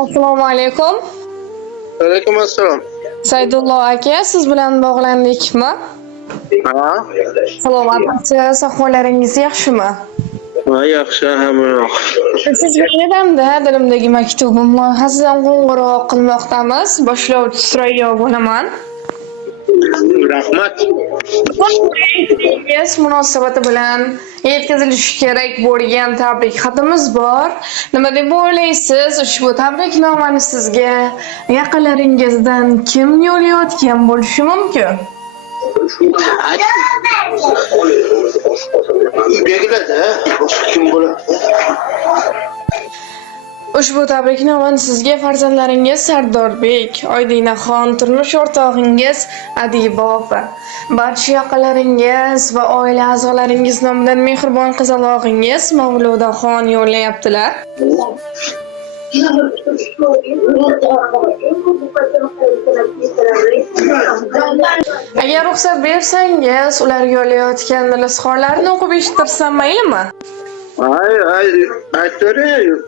Assalomu alaykum. Alaykum assalom. Saydullo aka, siz bilan bog'landikmi? Ha? Salomatmisiz? Ahvollaringiz yaxshimi? Ha, yaxshi, hamma yo'q. Sizga nedamda dilimdagi maktubim loyihasidan qo'ng'iroq qilmoqdamiz. Boshlovchi Surayyo bo'laman. Rahmat. Yes, munosabati bilan yetkazilishi kerak bo'lgan tabrik xatimiz bor. Nima deb o'ylaysiz? Ushbu tabriknomani sizga yaqinlaringizdan kim yo'llayotgan bo'lishi mumkin? Belgiladi, boshqa kim bo'ladi? Ushbu tabriknomani sizga farzandlaringiz Sardorbek, Oydinaxon, turmush o'rtog'ingiz Adiba opa, barcha yaqinlaringiz va oila a'zolaringiz nomidan mehribon qizalog'ingiz Mavludaxon yo'llayaptilar. Agar ruxsat bersangiz, ular yo'llayotgan ilizxonlarni o'qib eshittirsam maylimi? Aytavering.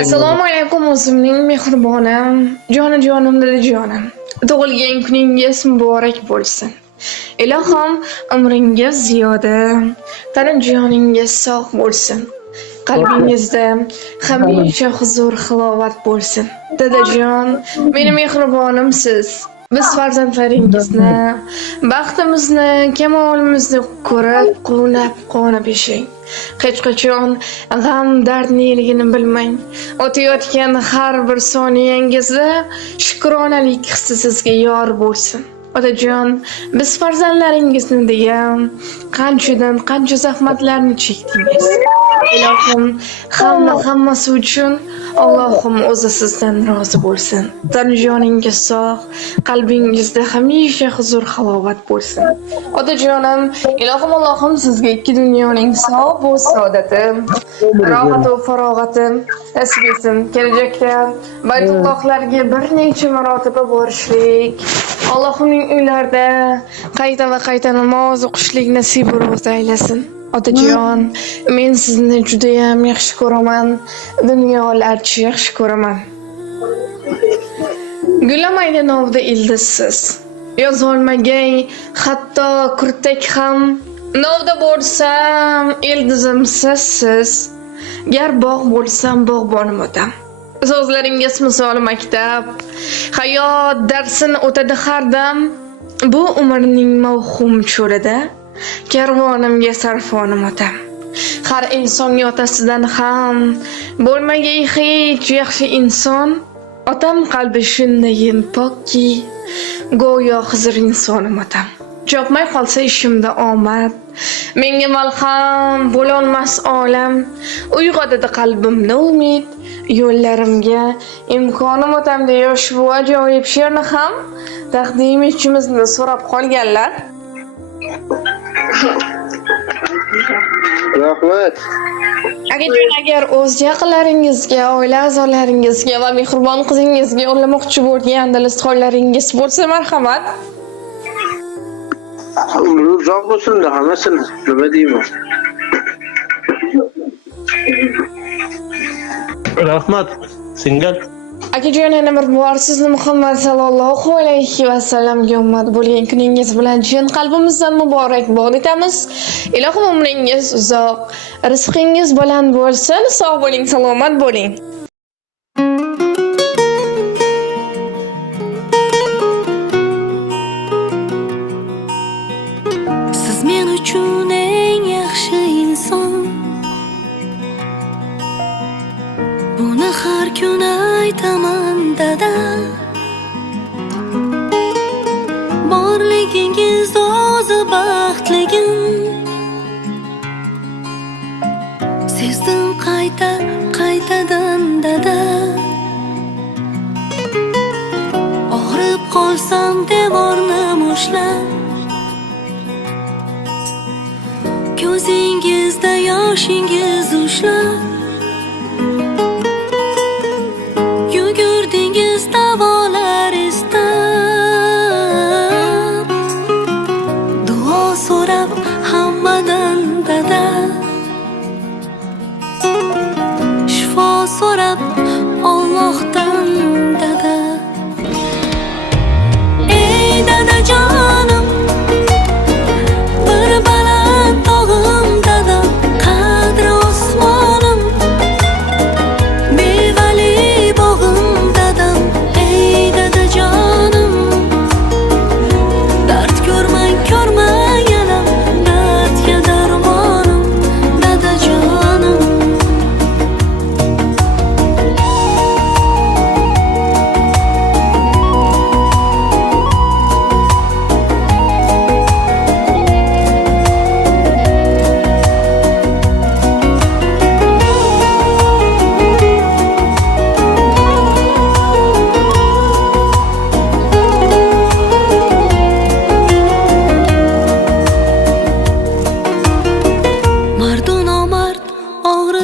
Assalomu alaykum, o'zimning mehribonim, jonim dadajonim. Tug'ilgan kuningiz muborak bo'lsin. Ilohim umringiz ziyoda, tanu joningiz sog' bo'lsin. Qalbingizda hamisha huzur, halovat bo'lsin. Dadajon, meni mehribonimsiz. Biz farzandlaringizni, baxtimizni, kamolimizni ko'rib, quvnab yashang. Hech qachon g'am, dard neligini bilmang. O'tayotgan har bir soniyangizda shukronalik hissi sizga yor bo'lsin. Otajon, biz farzandlaringizni degan qancha zahmatlarni chekdingiz. Ilohim hammasi uchun Allohim o'zi sizdan rozi bo'lsin. Joningiz sog', qalbingizda hamisha huzur, halovat bo'lsin. Otajonim, Allohim sizga ikki dunyoning sog' va saodati, rohat va farog'ati nasib etsin. Kelajakda Baytullohlarga bir necha marotaba borishlik, Allohimning uylarida qayta namoz o'qishlik nasib ro'za aylasin. Otajon, men sizni juda ham yaxshi ko'raman, dunyolarcha yaxshi ko'raman. Gulamaydi novda ildizsiz, yozolmagay hatto kurtak ham. Novda bo'lsam, ildizim sizsiz, gar bog' bo'lsam, bog'bonim otam. So'zlaringiz misoli maktab, hayot darsini o'tadi har dam. Bu umrning mavhum cho'lida karvonimga sarfonim otam. Har insonga otasidan ham bo'lmagay hech yaxshi inson. Otam qalbi shundayin pokki, go'yo Xizr insonim otam. Chopmay qolsa ishimda omad, menga malham bo'lolmas olam. Uyg'otadi qalbimda umid, yo'llarimga imkonim otam deya ushbu ajoyib she'rni ham taqdim etishimizni so'rab qolganlar. Rahmat. Agar o'z yaqinlaringizga, oila a'zolaringizga va mehribon qizingizga yo'llamoqchi bo'lgan ilizxonlaringiz bo'lsa, marhamat. Umri uzoq bo'lsin-da hammasini. Nima deyman? Rahmat. Singil. Akajon, yana bir bor sizni Muhammad sallallohu alayhi va sallamga ummat bo'lgan kuningiz bilan chin qalbimizdan muborakbod etamiz. Ilohim umringiz uzoq, rizqingiz baland bo'lsin. Sog' bo'ling, salomat bo'ling. Siz men uchun eng yaxshi inson. Buni har kun aytaman dada. Borligingiz o'zi baxtligim. Sezdim qaytadan dada. Og'rib qolsam devorni mushlab, ko'zingizda yoshingiz ushlab, yugurdingiz davolar istab, duo so'rab hammadan dada.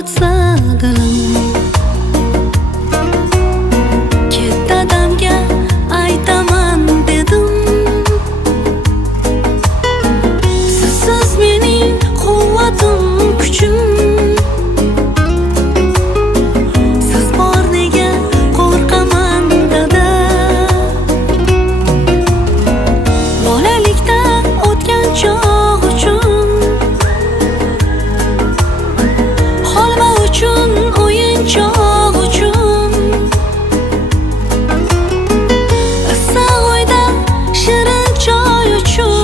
o'tsa dilim. Ket dadamga aytaman dedim. Sizsiz mening quvvatim, kuchim. Siz bor nega qo'rqaman dada. Bolalikda o'tgan chog' uchun, holva uchun, o'yinchoq uchun, issiq uyda shirin choy uchun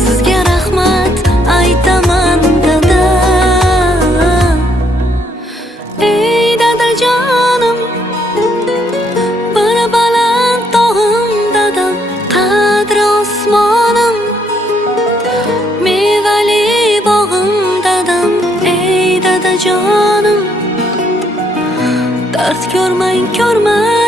sizga rahmat aytaman dada. Ey dadajonim, bir baland tog'im dadam, qadri osmonim, mevali bog'im dadam. Ey dadajonim, dard ko'rmang, ko'rmang